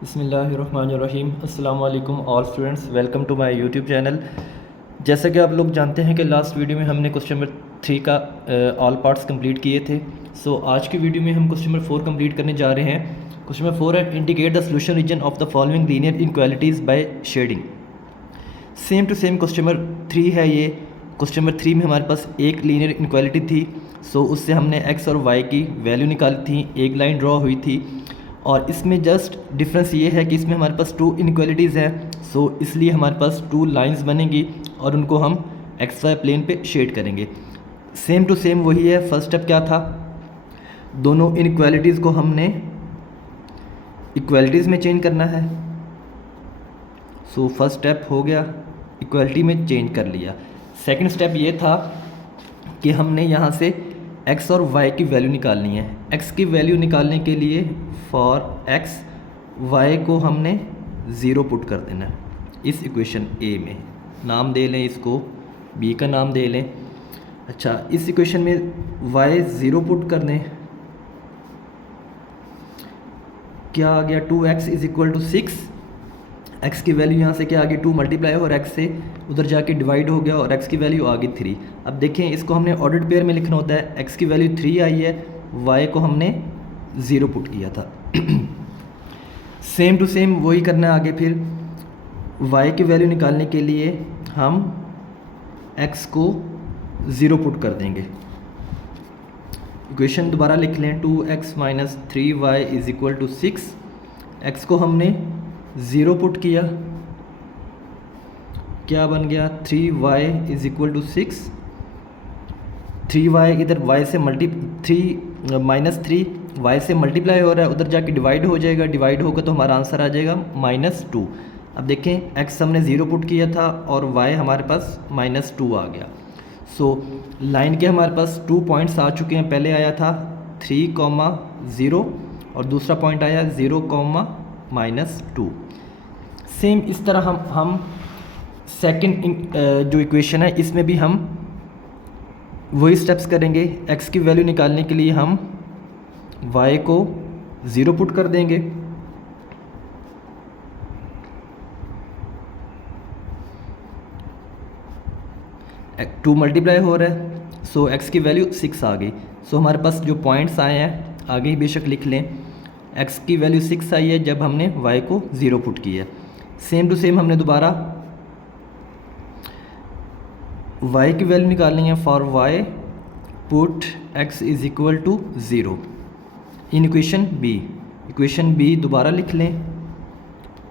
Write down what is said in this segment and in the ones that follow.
बिस्मिल्लाहिर्रहमानिर्रहीम। अस्सलाम वालेकुम all students, welcome to my YouTube channel. जैसा कि आप लोग जानते हैं कि लास्ट वीडियो में हमने क्वेश्चन नंबर 3 का ऑल पार्ट्स कंप्लीट किए थे। सो आज की वीडियो में हम क्वेश्चन नंबर 4 कंप्लीट करने जा रहे हैं। क्वेश्चन नंबर 4 है, indicate the solution region of the following linear inequalities by shading. Same to same question number 3 है ये। क्वेश्चन नंबर 3 में हमारे पास एक लीनियर इनक्वालिटी थी, सो उससे हमने एक्स और वाई की वैल्यू निकाली थी, एक लाइन ड्रॉ हुई थी। और इसमें जस्ट डिफरेंस ये है कि इसमें हमारे पास 2 इनक्वालिटीज़ हैं, सो इसलिए हमारे पास 2 लाइंस बनेंगी और उनको हम एक्स वाई प्लेन पे शेड करेंगे। सेम टू सेम वही है। फर्स्ट स्टेप क्या था, दोनों इनक्वालिटीज़ को हमने इक्वालिटीज़ में चेंज करना है। सो फर्स्ट स्टेप हो गया, इक्वालिटी में चेंज कर लिया। सेकंड स्टेप ये था कि हमने यहाँ से x और y की वैल्यू निकालनी है। x की वैल्यू निकालने के लिए फॉर x y को हमने 0 पुट कर देना है इस इक्वेशन a में। नाम दे लें इसको, b का नाम दे लें। अच्छा, इस इक्वेशन में y 0 पुट कर दें, क्या आ गया 2x is equal to 6। x की वैल्यू यहाँ से क्या आ गई 2 मल्टीप्लाई और x से उधर जाके डिवाइड हो गया और x की वैल्यू आ गई 3। अब देखें, इसको हमने ऑर्डर्ड पेयर में लिखना होता है। x की वैल्यू 3 आई है, y को हमने 0 पुट किया था। सेम टू सेम वही करना है आगे। फिर y की वैल्यू निकालने के लिए हम x को 0 पुट कर देंगे। इक्वेशन दोबारा लिख लें, 2x minus 3y is equal to 6। x को हमने 0 पुट किया, क्या बन गया 3y is equal to 6। 3y इधर y से -3 y से मल्टीप्लाई हो रहा है, उधर जाके डिवाइड हो जाएगा, डिवाइड होगा तो हमारा आंसर आ जाएगा -2। अब देखें, x हमने 0 पुट किया था और y हमारे पास -2 आ गया। सो लाइन के हमारे पास 2 पॉइंट्स आ चुके हैं। पहले आया था 3,0 और दूसरा पॉइंट आया 0,-2। सेम इस तरह हम सेकंड जो इक्वेशन है इसमें भी हम वही स्टेप्स करेंगे। x की वैल्यू निकालने के लिए हम y को 0 पुट कर देंगे, टू मल्टीप्लाई हो रहा है, सो x की वैल्यू 6 आ गई। सो हमारे पास जो पॉइंट्स आए हैं आगे ही बेशक लिख लें, x की वैल्यू 6 आई है जब हमने y को 0 पुट किया। सेम टू सेम हमने दोबारा y की वैल्यू निकालनी है। For y put x is equal to 0 in equation b। Equation b दोबारा लिख लें,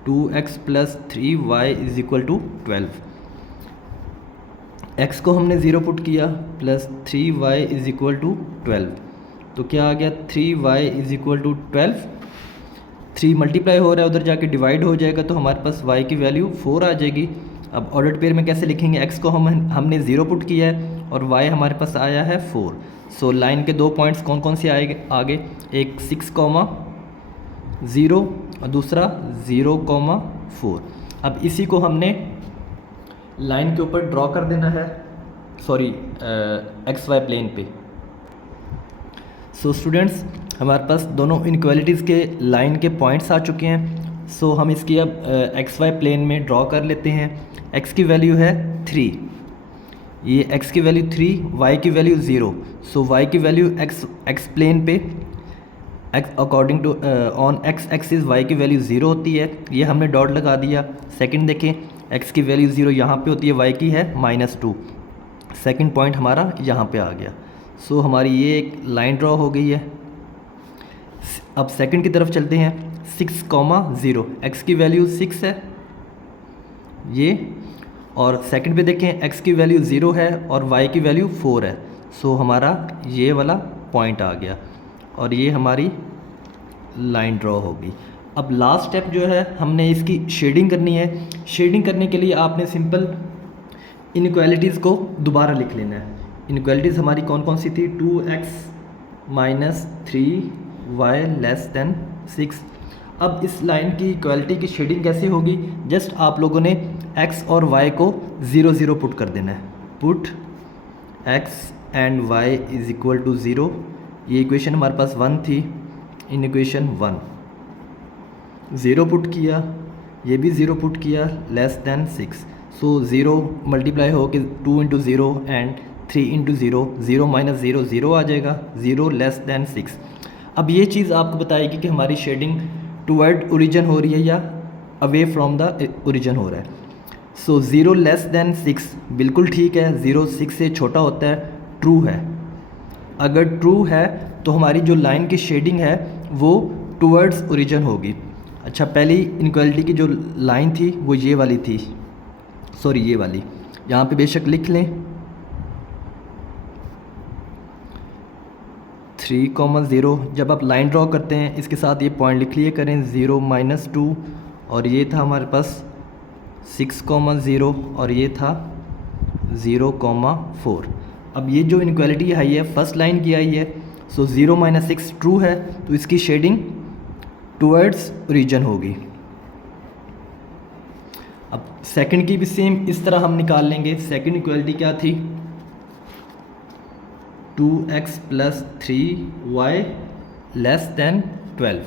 2x प्लस 3y इज इक्वल टू 12। x को हमने 0 पुट किया प्लस 3y इज इक्वल टू 12, तो क्या आ गया 3y इज इक्वल टू 12। 3 मल्टीप्लाई हो रहा है, उधर जाके डिवाइड हो जाएगा तो हमारे पास y की वैल्यू 4 आ जाएगी। अब ऑर्डर्ड पेयर में कैसे लिखेंगे, x को हमने 0 पुट किया है और y हमारे पास आया है 4। सो लाइन के 2 पॉइंट्स कौन कौन से आएंगे आगे, एक 6,0 और दूसरा 0,4। अब इसी को हमने लाइन के ऊपर ड्रॉ कर देना है, सॉरी एक्स वाई प्लेन पे। सो स्टूडेंट्स, हमारे पास दोनों इनक्वालिटीज़ के लाइन के पॉइंट्स आ चुके हैं। सो हम इसकी अब एक्स वाई प्लेन में ड्रॉ कर लेते हैं। x की वैल्यू है 3, ये x की वैल्यू 3, y की वैल्यू 0। सो y की वैल्यू x प्लेन पे according to on x axis y की वैल्यू 0 होती है, ये हमने डॉट लगा दिया। सेकंड देखें, x की वैल्यू 0 यहाँ पे होती है, y की है -2। सेकंड पॉइंट हमारा यहाँ पे आ गया। सो हमारी ये एक लाइन ड्रॉ हो गई है। अब सेकंड की तरफ चलते हैं, 6,0 x की वैल्यू 6 है ये, और सेकंड पे देखें x की वैल्यू 0 है और y की वैल्यू 4 है। सो हमारा ये वाला पॉइंट आ गया और ये हमारी लाइन ड्रॉ होगी। अब लास्ट स्टेप जो है, हमने इसकी शेडिंग करनी है। शेडिंग करने के लिए आपने सिंपल इनक्वालिटीज़ को दोबारा लिख लेना है। इनक्वालिटीज़ हमारी कौन कौन सी थी, 2x minus 3y less than 6। अब इस लाइन की इक्वालिटी की शेडिंग कैसे होगी, जस्ट आप लोगों ने x और y को 0 0 पुट कर देना है। Put x and y is equal to 0। ये इक्वेशन हमारे पास 1 थी, इन इक्वेशन 1 ज़ीरो पुट किया, ये भी ज़ीरो पुट किया, less than 6। So zero multiply हो के 2 into zero and 3 into zero, zero minus zero zero आ जाएगा, ज़ीरो लेस दैन 6। अब ये चीज़ आपको बताएगी कि हमारी शेडिंग टुवर्ड ओरिजिन हो रही है या अवे फ्रॉम द ओरिजिन हो रहा है। सो ज़ीरो लेस दैन 6 बिल्कुल ठीक है, ज़ीरो 6 से छोटा होता है, ट्रू है। अगर ट्रू है तो हमारी जो लाइन की शेडिंग है वो टुवर्ड्स ओरिजिन होगी। अच्छा, पहली इनक्वालिटी की जो लाइन थी वो ये वाली थी, सॉरी ये वाली, यहाँ पे बेशक लिख लें 3,0। जब आप लाइन ड्रॉ करते हैं इसके साथ ये पॉइंट लिख लिए करें, 0-2, और ये था हमारे पास 6,0 और ये था 0,4। अब ये जो इनक्वालिटी आई है फर्स्ट लाइन की आई है, सो 0-6 ट्रू है तो इसकी शेडिंग टुवर्ड्स ओरिजिन होगी। अब सेकंड की भी सेम इस तरह हम निकाल लेंगे। सेकंड इक्वालिटी क्या थी, 2x + 3y less than 12।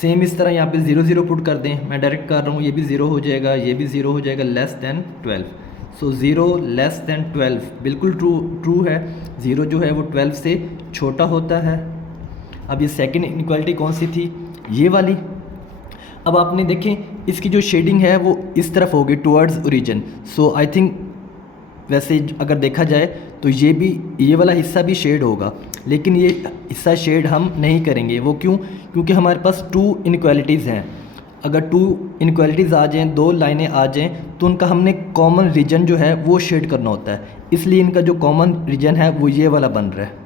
Same इस तरह यहाँ पे 0 0 पुट कर दें, मैं डायरेक्ट कर रहा हूँ, ये भी 0 हो जाएगा, ये भी 0 हो जाएगा, लेस दैन 12। सो 0 लेस दैन 12 बिल्कुल ट्रू है, 0 जो है वो 12 से छोटा होता है। अब ये सेकंड इनक्वालिटी कौन सी थी, ये वाली। अब आपने देखें इसकी जो शेडिंग है वो इस तरफ होगी towards origin. So I think वैसे अगर देखा जाए तो ये वाला हिस्सा भी शेड होगा, लेकिन ये हिस्सा शेड हम नहीं करेंगे। वो क्यों, क्योंकि हमारे पास 2 इनक्वालिटीज़ हैं। अगर 2 इनक्वालिटीज़ आ जाएँ, 2 लाइनें आ जाएँ, तो उनका हमने कॉमन रीजन जो है वो शेड करना होता है, इसलिए इनका जो कॉमन रीजन है वो ये वाला बन रहा है।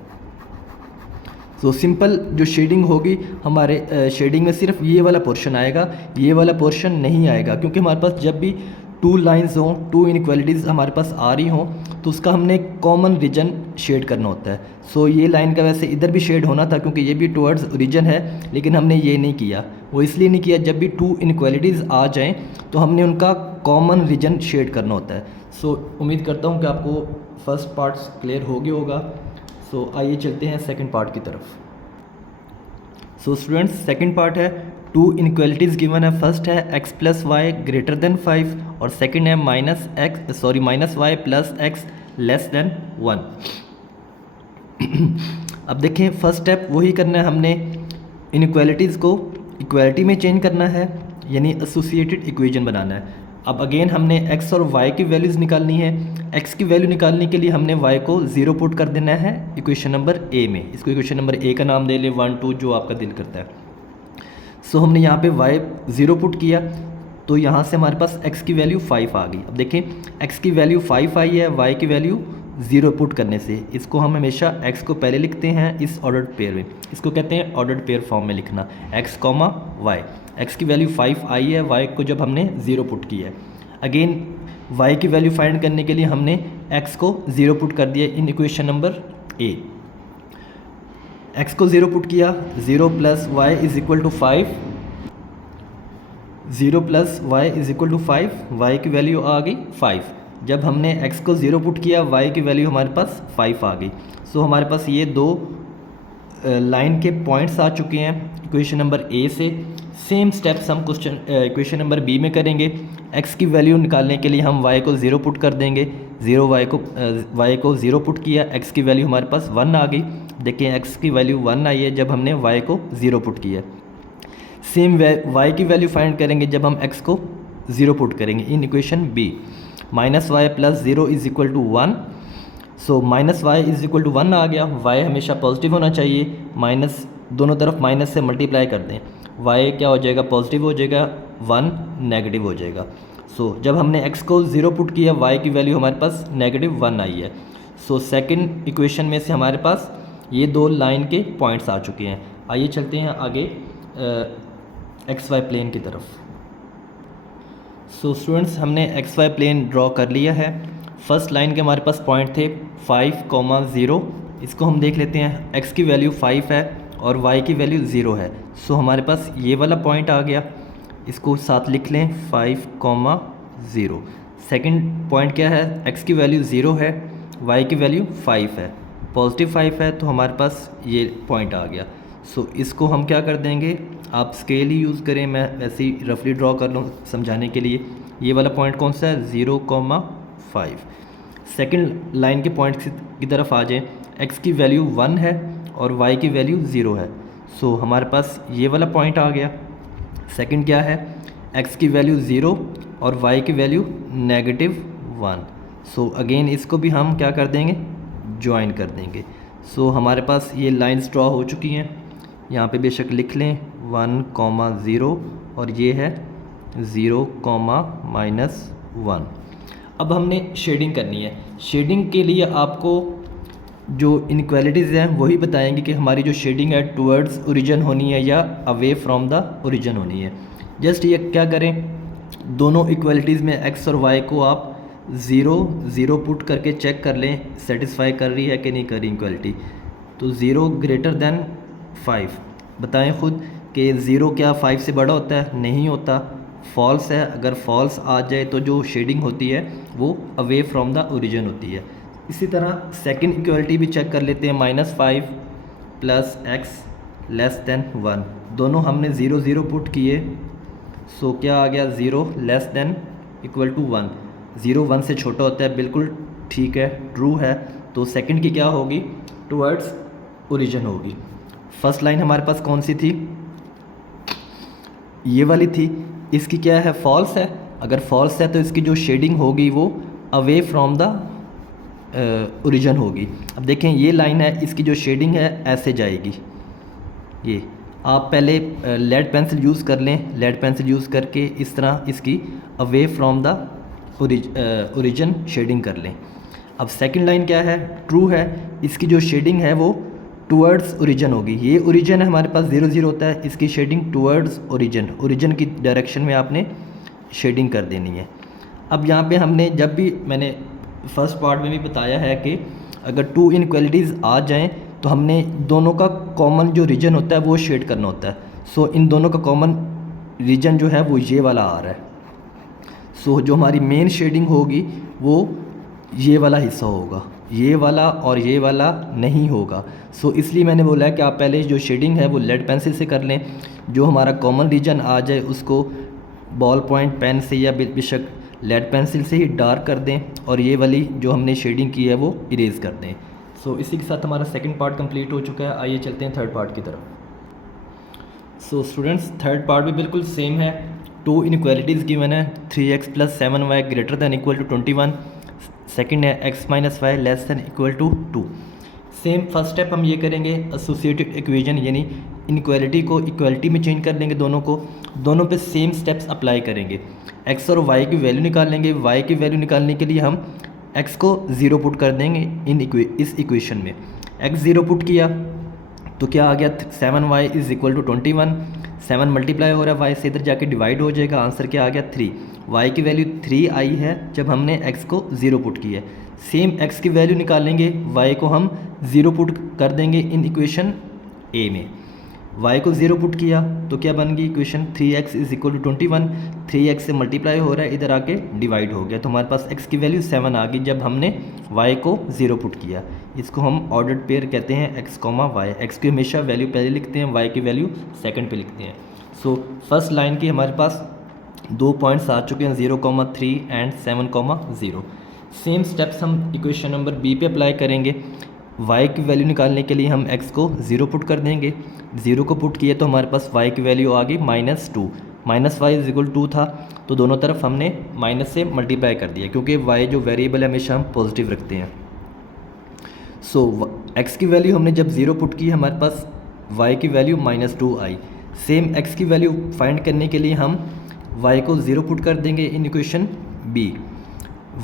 सो सिंपल जो शेडिंग होगी हमारे शेडिंग में सिर्फ ये वाला पोर्शन आएगा, ये वाला पोर्शन नहीं आएगा, क्योंकि हमारे पास जब भी 2 लाइंस हों, 2 इनक्वालिटीज़ हमारे पास आ रही हों तो उसका हमने कॉमन रीजन शेड करना होता है। सो ये लाइन का वैसे इधर भी शेड होना था क्योंकि ये भी टुवर्ड्स ओरिजिन है, लेकिन हमने ये नहीं किया। वो इसलिए नहीं किया, जब भी 2 इनक्वालिटीज़ आ जाएँ तो हमने उनका कॉमन रीजन शेड करना होता है। सो उम्मीद करता हूँ कि आपको फर्स्ट पार्ट क्लियर हो गया होगा। सो आइए चलते हैं सेकंड पार्ट की तरफ। सो स्टूडेंट्स, सेकंड पार्ट है 2 इनक्वालिटीज़ गिवन है। फर्स्ट है x + y > 5 और सेकंड है -y + x लेस दैन 1। अब देखें, फर्स्ट स्टेप वही करना है, हमने इनक्वालिटीज़ को इक्वालिटी में चेंज करना है, यानी एसोसिएटेड इक्वेशन बनाना है। अब अगेन हमने x और y की वैल्यूज़ निकालनी है। x की वैल्यू निकालने के लिए हमने y को 0 पुट कर देना है इक्वेशन नंबर a में। इसको इक्वेशन नंबर a का नाम दे ले, 1 2 जो आपका दिल करता है। सो हमने यहाँ पे y 0 पुट किया तो यहाँ से हमारे पास x की वैल्यू 5 आ गई। अब देखें, x की वैल्यू 5 आई है y की वैल्यू 0 पुट करने से। इसको हम हमेशा x को पहले लिखते हैं इस ऑर्डर्ड पेयर में, इसको कहते हैं ऑर्डर्ड पेयर फॉर्म में लिखना, x, y। x की वैल्यू 5 आई है, y को जब हमने 0 पुट किया है। अगेन y की वैल्यू फाइंड करने के लिए हमने x को 0 पुट कर दिया in equation number a। x को 0 पुट किया, 0 + y = 5, 0 + y = 5, y की वैल्यू आ गई 5। जब हमने x को 0 पुट किया, y की वैल्यू हमारे पास 5 आ गई। सो हमारे पास ये 2 लाइन के पॉइंट्स आ चुके हैं इक्वेशन नंबर a से। सेम स्टेप्स हम क्वेश्चन इक्वेशन नंबर b में करेंगे। x की वैल्यू निकालने के लिए हम y को 0 पुट कर देंगे, y को 0 पुट किया, x की वैल्यू हमारे पास 1 आ गई। देखिए x की वैल्यू 1 आई है जब हमने y को 0 पुट किया। सेम y की वैल्यू फाइंड करेंगे जब हम x को 0 पुट करेंगे इन इक्वेशन b। -y + 0 = 1। सो -y = 1 आ गया। y हमेशा पॉजिटिव होना चाहिए, माइनस दोनों तरफ माइनस से मल्टीप्लाई कर दें, y क्या हो जाएगा, पॉजिटिव हो जाएगा, 1 नेगेटिव हो जाएगा। सो जब हमने x को 0 पुट किया, y की वैल्यू हमारे पास -1 आई है। सो सेकंड इक्वेशन में से हमारे पास ये 2 लाइन के पॉइंट्स आ चुके हैं। आइए चलते हैं आगे XY प्लेन की तरफ। सो स्टूडेंट्स, हमने XY प्लेन ड्रॉ कर लिया है। फर्स्ट लाइन के हमारे पास पॉइंट थे 5, 0। इसको हम देख लेते हैं। x की वैल्यू 5 है और y की वैल्यू 0 है। सो हमारे पास ये वाला पॉइंट आ गया, इसको साथ लिख लें 5, 0। सेकंड पॉइंट क्या है, x की वैल्यू 0 है, y की वैल्यू 5 है, पॉजिटिव 5 है, तो हमारे पास ये पॉइंट आ गया। सो इसको हम क्या कर देंगे, आप स्केल ही यूज़ करें, मैं वैसे ही रफली ड्रॉ कर लूँ समझाने के लिए। ये वाला पॉइंट कौन सा है, 0,5। सेकंड लाइन के पॉइंट की तरफ आ जाएं, x की वैल्यू 1 है और y की वैल्यू 0 है। सो हमारे पास ये वाला पॉइंट आ गया। सेकंड क्या है, x की वैल्यू 0 और y की वैल्यू -1। सो अगेन इसको भी हम क्या कर देंगे, ज्वाइन कर देंगे। सो हमारे पास ये लाइंस ड्रॉ हो चुकी हैं। यहाँ पे बेशक लिख लें 1,0 और ये है 0,-1। अब हमने शेडिंग करनी है। शेडिंग के लिए आपको जो इनक्वालिटीज़ हैं वही बताएंगे कि हमारी जो शेडिंग है टुवर्ड्स ओरिजिन होनी है या अवे फ्रॉम द ओरिजिन होनी है। जस्ट ये क्या करें, दोनों इक्वालिटीज़ में x और y को आप 0 पुट करके चेक कर लें सेटिस्फाई कर रही है कि नहीं कर रही इक्वालिटी। तो 0 ग्रेटर दैन 5, बताएं खुद कि 0 क्या 5 से बड़ा होता है, नहीं होता, फॉल्स है। अगर फॉल्स आ जाए तो जो शेडिंग होती है वो अवे फ्रॉम द ओरिजिन होती है। इसी तरह सेकंड इक्वालिटी भी चेक कर लेते हैं, -5 + x <1। दोनों हमने 0 पुट किए। सो क्या आ गया, 0 < 1। 0 1 से छोटा होता है, बिल्कुल ठीक है, ट्रू है। तो सेकंड की क्या होगी, टुवर्ड्स ओरिजिन होगी। फर्स्ट लाइन हमारे पास कौन सी थी, ये वाली थी। इसकी क्या है, फॉल्स है। अगर फॉल्स है तो इसकी जो शेडिंग होगी वो अवे फ्रॉम द ओरिजिन होगी। अब देखें ये लाइन है, इसकी जो शेडिंग है ऐसे जाएगी। ये आप पहले लेड पेंसिल यूज़ कर लें, लेड पेंसिल यूज़ करके इस तरह इसकी away from the origin shading कर लें। अब सेकंड लाइन क्या है, ट्रू है। इसकी जो शेडिंग है वो टुवर्ड्स ओरिजिन होगी। ये ओरिजिन है हमारे पास 0 होता है, इसकी शेडिंग टुवर्ड्स ओरिजिन की डायरेक्शन में आपने शेडिंग कर देनी है। अब यहाँ पे हमने जब भी मैंने फर्स्ट पार्ट में भी बताया है कि अगर टू इनक्वालिटीज़ आ जाएं तो हमने दोनों का कॉमन जो रीजन होता है वो शेड करना होता है। सो इन दोनों का कॉमन रीजन जो है वो ये वाला आ रहा है। सो जो हमारी मेन शेडिंग होगी वो ये वाला हिस्सा होगा, ये वाला और ये वाला नहीं होगा। सो इसलिए मैंने बोला है कि आप पहले जो शेडिंग है वो लेड पेंसिल से कर लें। जो हमारा कॉमन रीजन आ जाए उसको बॉल पॉइंट पेन से या बेशक लेड पेंसिल से ही डार्क कर दें और ये वाली जो हमने शेडिंग की है वो इरेज़ कर दें। सो इसी के साथ हमारा सेकंड पार्ट कंप्लीट हो चुका है। आइए चलते हैं थर्ड पार्ट की तरफ। सो स्टूडेंट्स, थर्ड पार्ट भी बिल्कुल सेम है। टू इनक्वालिटीज़ गिवन है, 3x + 7y > 21। सेकंड है x - y <= 2। Same first step हम ये करेंगे, एसोसिएटेड इक्वेशन यानी इनक्वालिटी को इक्वालिटी में चेंज कर लेंगे। दोनों पे सेम स्टेप्स अप्लाई करेंगे। x और y की वैल्यू निकाल लेंगे। y की वैल्यू निकालने के लिए हम x को 0 पुट कर देंगे इस इक्वेशन में। x 0 पुट किया तो क्या आ गया, 7y = 21। 7 मल्टीप्लाई हो रहा है y से, इधर जाके डिवाइड हो जाएगा। आंसर क्या आ गया, 3। y की वैल्यू 3 आई है जब हमने x को 0 पुट किया है। सेम x की वैल्यू निकालेंगे, y को हम 0 पुट कर देंगे इन इक्वेशन a में। y को 0 पुट किया तो क्या बन गई इक्वेशन, 3x = 21। 3x से मल्टीप्लाई हो रहा है, इधर आके डिवाइड हो गया तो हमारे पास x की वैल्यू 7 आ गई जब हमने y को 0 पुट किया। इसको हम ऑर्डर्ड पेयर कहते हैं x, y। x की हमेशा वैल्यू पहले लिखते हैं, y की वैल्यू सेकंड पे लिखते हैं। सो फर्स्ट लाइन की हमारे पास 2 पॉइंट्स आ चुके हैं, 0,3 एंड 7,0। सेम स्टेप्स हम इक्वेशन नंबर बी पे अप्लाई करेंगे। y की वैल्यू निकालने के लिए हम x को 0 पुट कर देंगे। 0 को पुट किए तो हमारे पास y की वैल्यू आ गई -2। -y = 2 था तो दोनों तरफ हमने माइनस से मल्टीप्लाई कर दिया क्योंकि y जो वेरिएबल है हमेशा हम पॉजिटिव रखते हैं। सो x की वैल्यू हमने जब 0 पुट की हमारे पास y की वैल्यू -2 आई। सेम x की वैल्यू फाइंड करने के लिए हम y को 0 पुट कर देंगे इन इक्वेशन b।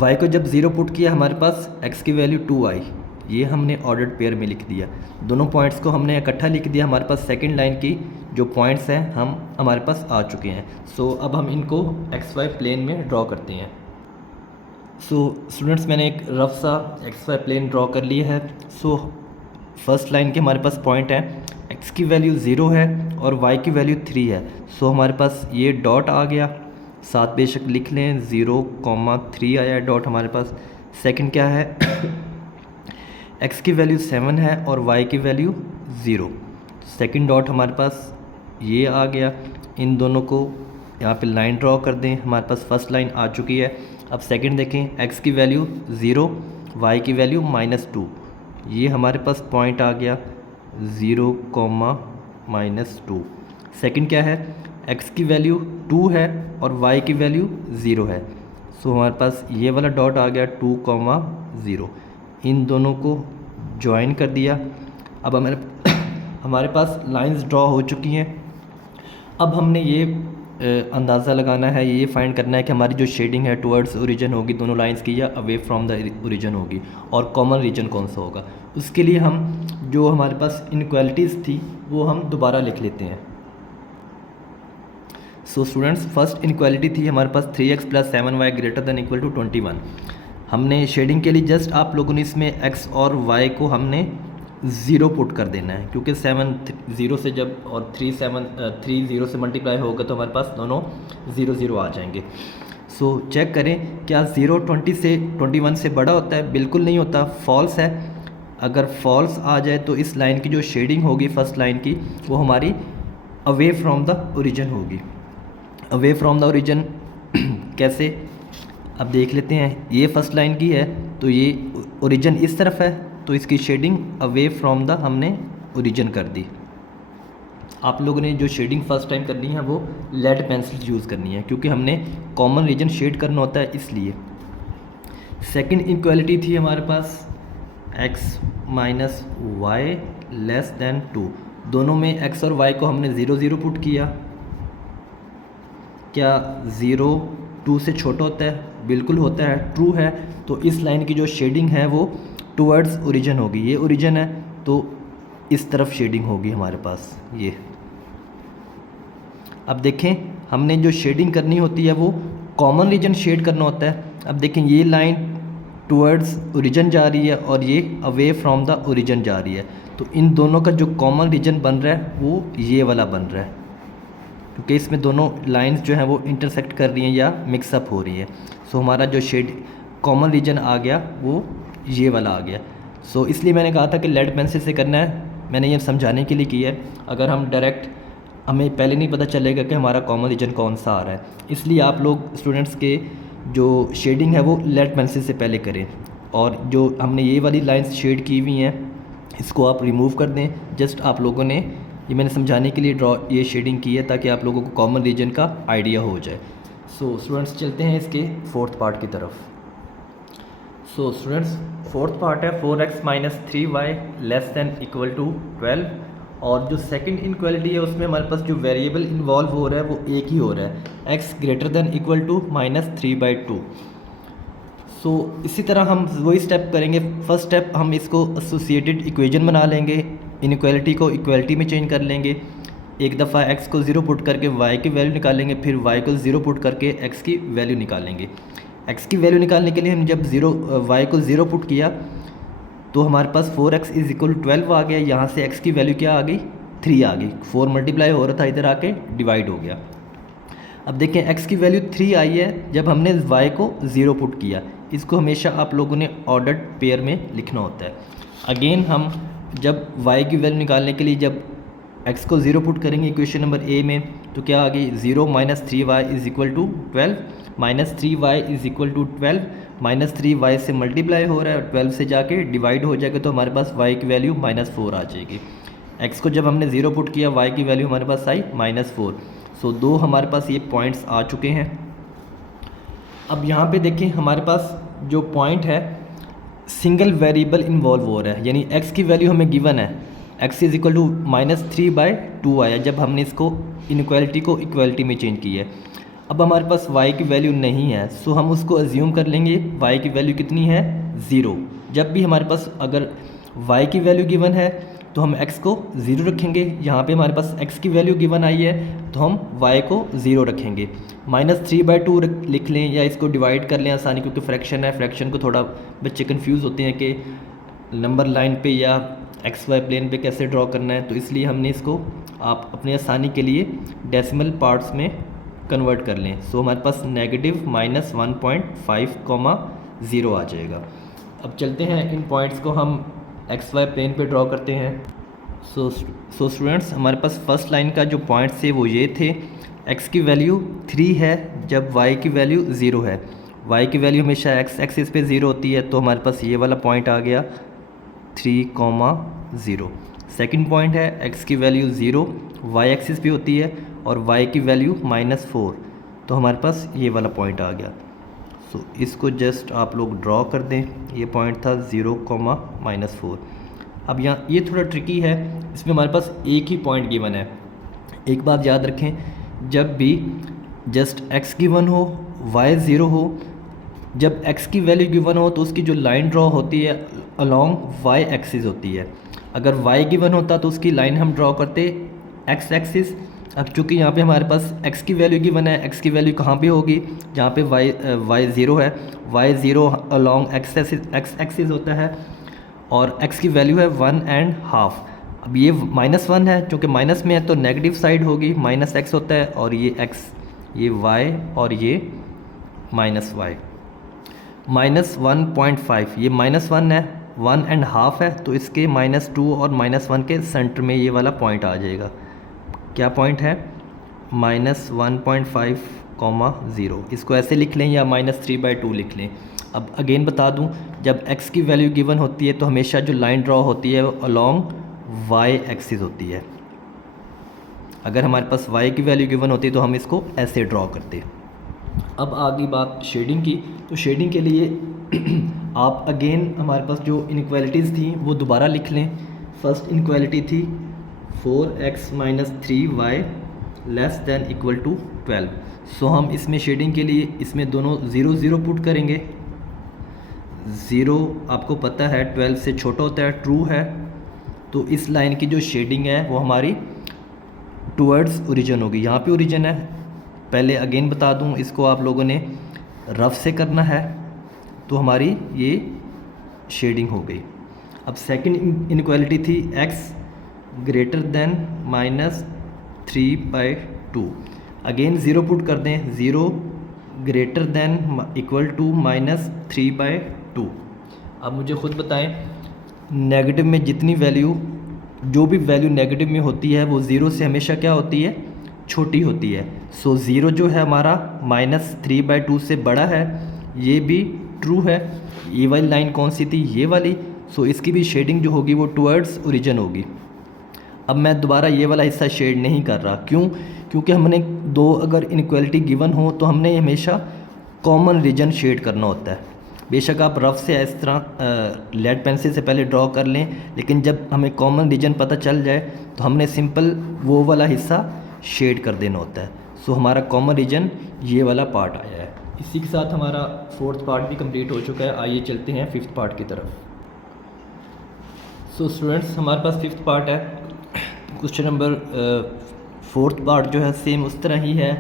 y को जब 0 पुट किया हमारे पास x की वैल्यू 2 आई, ये हमने ऑर्डर्ड पेयर में लिख दिया। दोनों पॉइंट्स को हमने इकट्ठा लिख दिया। हमारे पास सेकंड लाइन की जो पॉइंट्स हैं हमारे पास आ चुके हैं। सो अब हम इनको XY प्लेन में ड्रॉ करते हैं। सो स्टूडेंट्स, मैंने एक रफ सा XY प्लेन ड्रॉ कर लिया है। सो फर्स्ट लाइन के हमारे पास पॉइंट है, x की वैल्यू 0 है और y की वैल्यू 3 है। सो हमारे पास ये डॉट आ गया, साथ बेशक लिख लें 0,3 आया डॉट हमारे पास। सेकंड क्या है, x की वैल्यू 7 है और y की वैल्यू 0। सेकंड डॉट हमारे पास ये आ गया। इन दोनों को यहाँ पे लाइन ड्रॉ कर दें, हमारे पास फर्स्ट लाइन आ चुकी है। अब सेकंड देखें, x की वैल्यू 0, y की वैल्यू -2, ये हमारे पास पॉइंट आ गया 0, -2। सेकंड क्या है, x की वैल्यू 2 है और y की वैल्यू 0 है, सो हमारे पास ये वाला डॉट आ गया 2, 0। इन दोनों को ज्वाइन कर दिया। अब हमारे पास लाइंस ड्रॉ हो चुकी हैं। अब हमने ये अंदाज़ा लगाना है, ये फाइंड करना है कि हमारी जो शेडिंग है टुवर्ड्स ओरिजिन होगी दोनों लाइंस की, या अवे फ्रॉम द ओरिजिन होगी, और कॉमन रीजन कौन सा होगा। उसके लिए हम जो हमारे पास इनइक्वालिटीज़ थी वो हम दोबारा लिख लेते हैं। सो स्टूडेंट्स, फर्स्ट इनइक्वालिटी थी हमारे पास 3x + 7y > 21। हमने शेडिंग के लिए जस्ट आप लोगों ने इसमें x और y को हमने 0 पुट कर देना है, क्योंकि 7 0 से जब और 3 0 से मल्टीप्लाई होगा तो हमारे पास दोनों 0 0 आ जाएंगे। सो चेक करें क्या 0 20 से 21 से बड़ा होता है, बिल्कुल नहीं होता, फॉल्स है। अगर फॉल्स आ जाए तो इस लाइन की जो शेडिंग होगी फर्स्ट लाइन की वो हमारी अवे फ्रॉम द ओरिजिन होगी। अवे फ्रॉम द ओरिजिन कैसे, अब देख लेते हैं। ये फर्स्ट लाइन की है तो ये ओरिजिन इस तरफ है, तो इसकी शेडिंग अवे फ्रॉम द हमने ओरिजिन कर दी। आप लोगों ने जो शेडिंग फर्स्ट टाइम करनी है वो लेड पेंसिल यूज़ करनी है, क्योंकि हमने कॉमन रीजन शेड करना होता है इसलिए। सेकंड इक्वालिटी थी हमारे पास x - y < 2। दोनों में x और y को हमने 0 0 पुट किया। क्या 0 2 से छोटा होता है, बिल्कुल होता है, ट्रू है। तो इस लाइन की जो शेडिंग है वो टुवर्ड्स ओरिजिन होगी, ये ओरिजिन है तो इस तरफ शेडिंग होगी हमारे पास ये। अब देखें हमने जो शेडिंग करनी होती है वो कॉमन रीजन शेड करना होता है। अब देखें ये लाइन टुवर्ड्स ओरिजिन जा रही है और ये अवे फ्रॉम द ओरिजिन जा रही है, तो इन दोनों का जो कॉमन रीजन बन रहा है वो ये वाला बन रहा है, क्योंकि इसमें दोनों लाइंस जो हैं वो इंटरसेक्ट कर रही हैं या मिक्सअप हो रही है। सो हमारा जो शेड कॉमन रीजन आ गया वो ये वाला आ गया। सो इसलिए मैंने कहा था कि लेड पेंसिल से करना है, मैंने ये समझाने के लिए किया है। अगर हम डायरेक्ट, हमें पहले नहीं पता चलेगा कि हमारा कॉमन रीजन कौन सा आ रहा है, इसलिए आप लोग स्टूडेंट्स के जो शेडिंग है वो लेड पेंसिल से पहले करें। और जो हमने ये वाली लाइंस शेड की हुई हैं इसको आप रिमूव कर दें। जस्ट आप लोगों ने, ये मैंने समझाने के लिए ये शेडिंग की है ताकि आप लोगों को कॉमन रीजन का आइडिया हो जाए। सो स्टूडेंट्स चलते हैं इसके फोर्थ पार्ट की तरफ। सो स्टूडेंट्स फोर्थ पार्ट है 4x - 3y < 12। और जो सेकंड इनक्वालिटी है उसमें हमारे पास जो वेरिएबल इन्वॉल्व हो रहा है वो एक ही हो रहा है, x < -3/2। सो इसी तरह हम वही स्टेप करेंगे। फर्स्ट स्टेप हम इसको एसोसिएटेड इक्वेशन बना लेंगे, इनइक्वालिटी को इक्वालिटी में चेंज कर लेंगे। एक दफ़ा x को 0 पुट करके y की वैल्यू निकालेंगे, फिर y को 0 पुट करके x की वैल्यू निकालेंगे। x की वैल्यू निकालने के लिए हम जब y को 0 पुट किया तो हमारे पास 4x = 12 आ गया। यहाँ से x की वैल्यू क्या आ गई, 3 आ गई। 4 मल्टीप्लाई हो रहा था, इधर आके डिवाइड हो गया। अब देखें x की वैल्यू 3 आई है जब हमने y को 0 पुट किया। इसको हमेशा आप लोगों ने ऑर्डर्ड पेयर में लिखना होता है। अगेन हम जब y की वैल्यू निकालने के लिए जब x को 0 पुट करेंगे इक्वेशन नंबर ए में, तो क्या आ गई 0 - 3y = 12, -3y = 12, -3y से मल्टीप्लाई हो रहा है, 12 से जाके डिवाइड हो जाएगा तो हमारे पास y की वैल्यू -4 आ जाएगी। x को जब हमने 0 पुट किया y की वैल्यू हमारे पास आई -4। सो दो हमारे पास ये पॉइंट्स आ चुके हैं। अब यहाँ पे देखें हमारे पास जो पॉइंट है सिंगल वेरिएबल इन्वॉल्व हो रहा है, यानी x की वैल्यू हमें गिवन है, x = -3/2 आया जब हमने इसको इनइक्वालिटी को इक्वालिटी में चेंज किया है। अब हमारे पास y की वैल्यू नहीं है, सो हम उसको अज्यूम कर लेंगे y की वैल्यू कितनी है, 0। जब भी हमारे पास अगर y की वैल्यू गिवन है तो हम x को 0 रखेंगे। यहाँ पे हमारे पास x की वैल्यू गिवन आई है तो हम y को 0 रखेंगे। -3/2 लिख लें या इसको डिवाइड कर लें आसानी, क्योंकि फ्रैक्शन है। फ्रैक्शन को थोड़ा बच्चे कंफ्यूज होते हैं कि नंबर लाइन पे या XY प्लेन पे कैसे ड्रॉ करना है, तो इसलिए हमने इसको आप अपनी आसानी के लिए डेसिमल पार्ट्स में कन्वर्ट कर लें। सो हमारे पास -1.5, 0 आ जाएगा। अब चलते हैं इन पॉइंट्स को हम XY प्लेन पे ड्रॉ करते हैं। सो स्टूडेंट्स, हमारे पास फर्स्ट लाइन का जो पॉइंट्स थे वो ये थे। x की वैल्यू 3 है जब y की वैल्यू 0 है। y की वैल्यू हमेशा x एक्सिस पे 0 होती है, तो हमारे पास ये वाला पॉइंट आ गया 3,0। सेकंड पॉइंट है x की वैल्यू 0 y एक्सिस पे होती है और y की वैल्यू -4, तो हमारे पास ये वाला पॉइंट आ गया। सो इसको जस्ट आप लोग ड्रॉ कर दें। ये पॉइंट था 0, -4। अब यहाँ ये थोड़ा ट्रिकी है, इसमें हमारे पास एक ही पॉइंट गिवन है। एक बात याद रखें, जब भी जस्ट x गिवन हो, y 0 हो, जब x की वैल्यू गिवन हो तो उसकी जो लाइन ड्रॉ होती है अलोंग y एक्सिस होती है। अगर y गिवन होता तो उसकी लाइन हम ड्रॉ करते x एक्सिस। अब चूँकि यहाँ पे हमारे पास x की वैल्यू गिवन है, x की वैल्यू कहाँ पे होगी, जहाँ पे y 0 है, y 0 अलोंग x एक्सिस होता है और x की वैल्यू है 1.5। अब ये -1 है, चूँकि माइनस में है तो नेगेटिव साइड होगी, -x होता है और ये x, ये y और ये -y, -1.5। ये -1 है, 1.5 है, तो इसके -2 और -1 के सेंटर में ये वाला पॉइंट आ जाएगा। क्या पॉइंट है? -1.5, 0। इसको ऐसे लिख लें या -3/2 लिख लें। अब अगेन बता दूं, जब x की वैल्यू गिवन होती है तो हमेशा जो लाइन ड्रॉ होती है वो अलोंग y एक्सिस होती है। अगर हमारे पास y की वैल्यू गिवन होती है तो हम इसको ऐसे ड्रॉ करते। अब आ गई बात शेडिंग की, तो शेडिंग के लिए आप अगेन हमारे पास जो इनइक्वालिटीज़ थी वो दोबारा लिख लें। फर्स्ट इनइक्वालिटी थी 4x - 3y < 12। सो हम इसमें शेडिंग के लिए इसमें दोनों 0 0 पुट करेंगे। 0 आपको पता है 12 से छोटा होता है, ट्रू है, तो इस लाइन की जो शेडिंग है वो हमारी टूवर्ड्स ओरिजिन होगी। यहाँ पे ओरिजिन है, पहले अगेन बता दूँ, इसको आप लोगों ने रफ से करना है, तो हमारी ये शेडिंग हो गई। अब सेकंड इनइक्वालिटी थी x greater than -3/2। Again 0 put कर दें, 0 ग्रेटर देन इक्वल टू -3/2। अब मुझे ख़ुद बताएं, नेगेटिव में जितनी वैल्यू, जो भी वैल्यू नेगेटिव में होती है वो 0 से हमेशा क्या होती है, छोटी होती है। सो 0 जो है हमारा -3/2 से बड़ा है, ये भी ट्रू है। ये वाली लाइन कौन सी थी, ये वाली। सो इसकी भी शेडिंग जो होगी वो टुवर्ड्स ओरिजिन होगी। अब मैं दोबारा ये वाला हिस्सा शेड नहीं कर रहा, क्यों? क्योंकि हमने दो अगर इनइक्वालिटी गिवन हो तो हमने हमेशा कॉमन रीजन शेड करना होता है। बेशक आप रफ से इस तरह लेड पेंसिल से पहले ड्रॉ कर लें, लेकिन जब हमें कॉमन रीजन पता चल जाए तो हमने सिंपल वो वाला हिस्सा शेड कर देना होता है। सो हमारा कॉमन रीजन ये वाला पार्ट आया है। इसी के साथ हमारा फोर्थ पार्ट भी कंप्लीट हो चुका है। आइए चलते हैं फिफ्थ पार्ट की तरफ। सो स्टूडेंट्स, हमारे पास फिफ्थ पार्ट है। क्वेश्चन नंबर फोर्थ पार्ट जो है सेम उस तरह ही है।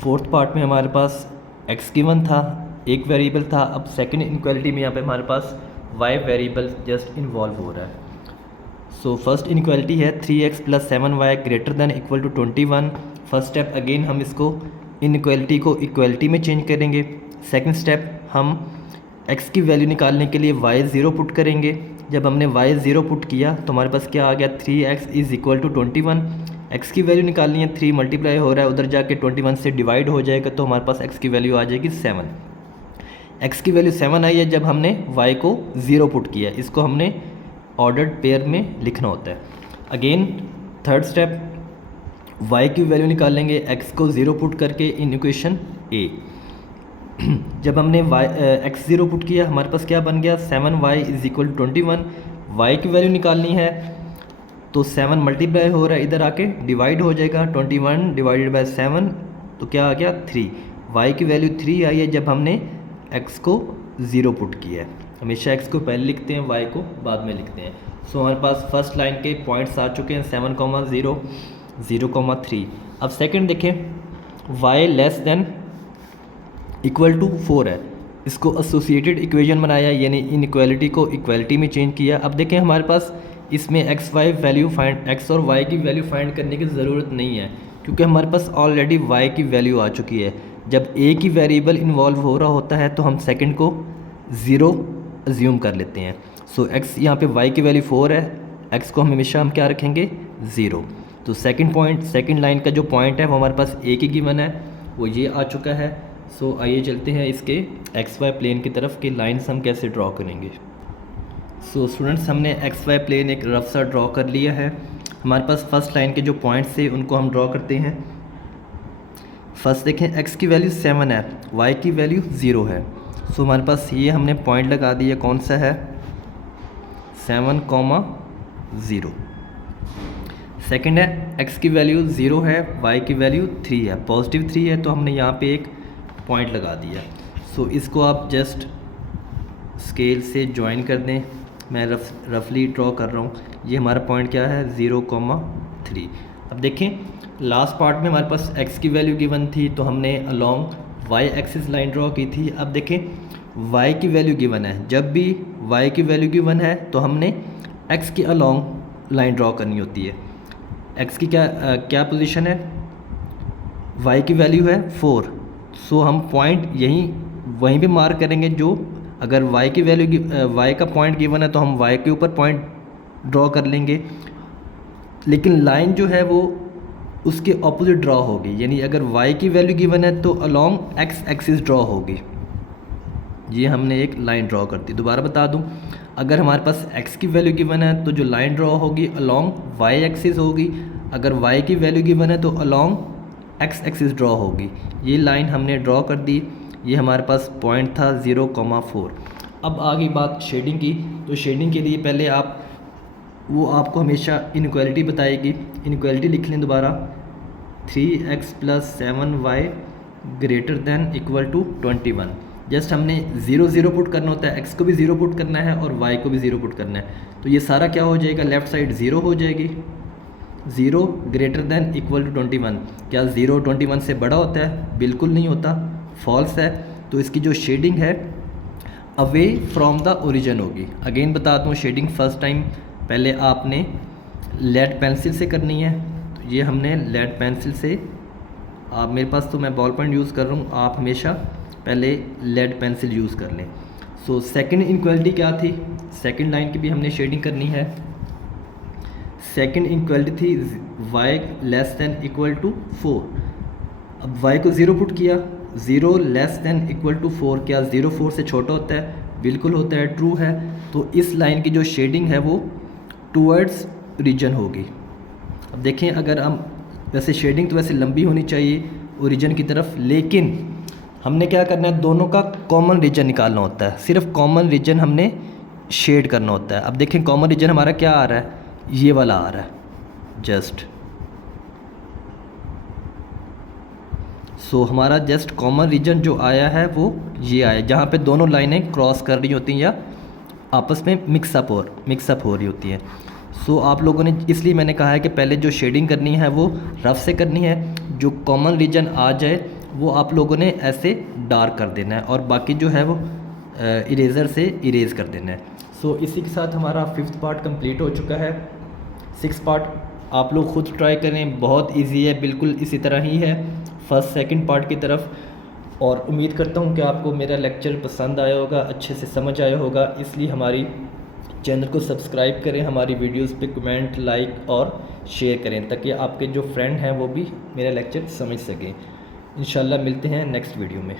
फोर्थ पार्ट में हमारे पास x गिवन था, एक वेरिएबल था। अब सेकंड इनइक्वालिटी में यहाँ पे हमारे पास y वेरिएबल जस्ट इन्वॉल्व हो रहा है। सो फर्स्ट इनइक्वालिटी है 3x + 7y greater than equal to 21। First step again हम इसको इनइक्वालिटी को इक्वालिटी में चेंज करेंगे। सेकंड स्टेप हम x की वैल्यू निकालने के लिए y 0 पुट करेंगे। जब हमने y 0 पुट किया तो हमारे पास क्या आ गया, 3x = 21। x की वैल्यू निकालनी है, 3 मल्टीप्लाई हो रहा है, उधर जाके 21 से डिवाइड हो जाएगा, तो हमारे पास x की वैल्यू आ जाएगी 7। x की वैल्यू 7 आई है जब हमने y को 0 पुट किया। इसको हमने ऑर्डर्ड पेयर में लिखना होता है। अगेन थर्ड स्टेप, y की वैल्यू निकालेंगे x को 0 पुट करके इन इक्वेशन a। जब हमने x 0 पुट किया हमारे पास क्या बन गया, 7y = 21। y की वैल्यू निकालनी है तो 7 मल्टीप्लाई हो रहा है, इधर आके डिवाइड हो जाएगा, 21 / 7 तो क्या आ गया 3। y की वैल्यू 3 आई है जब हमने x को 0 पुट किया है। हमेशा x को पहले लिखते हैं, y को बाद में लिखते हैं। सो हमारे पास फर्स्ट लाइन के पॉइंट्स आ चुके हैं 7, 0, 0, 3। अब सेकंड देखें, y < 4 है। इसको एसोसिएटेड इक्वेशन बनाया, यानी इनइक्वालिटी को इक्वालिटी में चेंज किया। अब देखें हमारे पास इसमें x और y की वैल्यू फाइंड करने की ज़रूरत नहीं है, क्योंकि हमारे पास ऑलरेडी y की वैल्यू आ चुकी है। जब एक ही वेरिएबल इन्वॉल्व हो रहा होता है तो हम सेकंड को 0 अज्यूम कर लेते हैं। सो x यहाँ पे y की वैल्यू 4 है, एक्स को हमेशा हम क्या रखेंगे 0। तो सेकंड लाइन का जो पॉइंट है वो हमारे पास एक ही गिवन है, वो ये आ चुका है। सो आइए चलते हैं इसके एक्स वाई प्लेन की तरफ कि लाइन्स हम कैसे ड्रॉ करेंगे। सो स्टूडेंट्स, हमने एक्स वाई प्लेन एक रफ सा ड्रॉ कर लिया है। हमारे पास फर्स्ट लाइन के जो पॉइंट्स थे उनको हम ड्रॉ करते हैं। फर्स्ट देखें, एक्स की वैल्यू 7 है, वाई की वैल्यू 0 है। सो हमारे पास ये हमने पॉइंट लगा दिया, कौन सा है 7,0। सेकंड है, एक्स की वैल्यू 0 है, वाई की वैल्यू 3 है, पॉजिटिव 3 है, तो हमने यहाँ पे एक पॉइंट लगा दिया। सो इसको आप जस्ट स्केल से ज्वाइन कर दें। मैं रफली ड्रॉ कर रहा हूँ। ये हमारा पॉइंट क्या है 0,3। अब देखें लास्ट पार्ट में हमारे पास x की वैल्यू गिवन थी, तो हमने along y axis line draw की थी। अब देखें y की वैल्यू गिवन है, जब भी y की वैल्यू गिवन है तो हमने x के अलोंग लाइन ड्रॉ करनी होती है। x की क्या पोजीशन है, y की वैल्यू है 4। सो हम पॉइंट वहीं पे मार्क करेंगे। जो अगर y की वैल्यू y का पॉइंट गिवन है तो हम y के ऊपर पॉइंट ड्रॉ कर लेंगे, लेकिन लाइन जो है वो उसके ऑपोजिट ड्रॉ होगी। यानी अगर y की वैल्यू गिवन है तो अलोंग x एक्सिस ड्रॉ होगी। ये हमने एक लाइन ड्रॉ कर दी। दोबारा बता दूं, अगर हमारे पास x की वैल्यू गिवन है तो जो लाइन ड्रॉ होगी अलोंग y एक्सिस होगी। अगर y की वैल्यू गिवन है तो अलोंग x एक्सिस ड्रॉ होगी। ये लाइन हमने ड्रॉ कर दी। ये हमारे पास पॉइंट था 0,4। अब आ गई बात शेडिंग की। तो शेडिंग के लिए पहले वो आपको हमेशा इनइक्वालिटी बताएगी। इनइक्वालिटी लिख लें दोबारा, 3x + 7y greater than equal to 21। Just हमने 0 0 पुट करना होता है, x को भी 0 पुट करना है और y को भी 0 पुट करना है। तो ये सारा क्या हो जाएगा, लेफ़्ट साइड 0 हो जाएगी। 0 ग्रेटर दैन इक्वल टू 21। क्या 0 21 से बड़ा होता है? बिल्कुल नहीं होता, फॉल्स है। तो इसकी जो शेडिंग है अवे फ्रॉम द ओरिजिन होगी। अगेन बताता हूँ, शेडिंग फर्स्ट टाइम पहले आपने लेड पेंसिल से करनी है। तो ये हमने लेड पेंसिल से, आप मेरे पास तो मैं बॉल पॉइंट यूज़ कर रहा हूँ, आप हमेशा पहले लेड पेंसिल यूज़ कर लें। सो सेकंड इनइक्वालिटी क्या थी, सेकंड लाइन की भी हमने शेडिंग करनी है। सेकंड इनइक्वालिटी थी y less than equal to 4। अब y को 0 पुट किया, 0 लेस दैन इक्वल टू 4। क्या 0 4 से छोटा होता है? बिल्कुल होता है, ट्रू है। तो इस लाइन की जो शेडिंग है वो टूवर्ड्स रीजन होगी। अब देखें, अगर हम वैसे शेडिंग तो वैसे लंबी होनी चाहिए ओरिजिन की तरफ, लेकिन हमने क्या करना है, दोनों का कॉमन रीजन निकालना होता है। सिर्फ कॉमन रीजन हमने शेड करना होता है। अब देखें कॉमन रीजन हमारा क्या आ रहा है, ये वाला आ रहा है जस्ट। सो हमारा जस्ट कॉमन रीजन जो आया है वो ये आया, जहाँ पे दोनों लाइनें क्रॉस कर रही होती हैं या आपस में मिक्सअप हो रही होती हैं। सो आप लोगों ने, इसलिए मैंने कहा है कि पहले जो शेडिंग करनी है वो रफ से करनी है। जो कॉमन रीजन आ जाए वो आप लोगों ने ऐसे डार्क कर देना है और बाकी जो है वो इरेज़र से इरेज कर देना है। सो इसी के साथ हमारा 5th पार्ट कंप्लीट हो चुका है। 6th पार्ट आप लोग खुद ट्राई करें, बहुत इजी है, बिल्कुल इसी तरह ही है फर्स्ट सेकंड पार्ट की तरफ। और उम्मीद करता हूँ कि आपको मेरा लेक्चर पसंद आया होगा, अच्छे से समझ आया होगा। इसलिए हमारी चैनल को सब्सक्राइब करें, हमारी वीडियोस पे कमेंट, लाइक और शेयर करें, ताकि आपके जो फ्रेंड हैं वो भी मेरा लेक्चर समझ सकें। इंशाल्लाह मिलते हैं नेक्स्ट वीडियो में।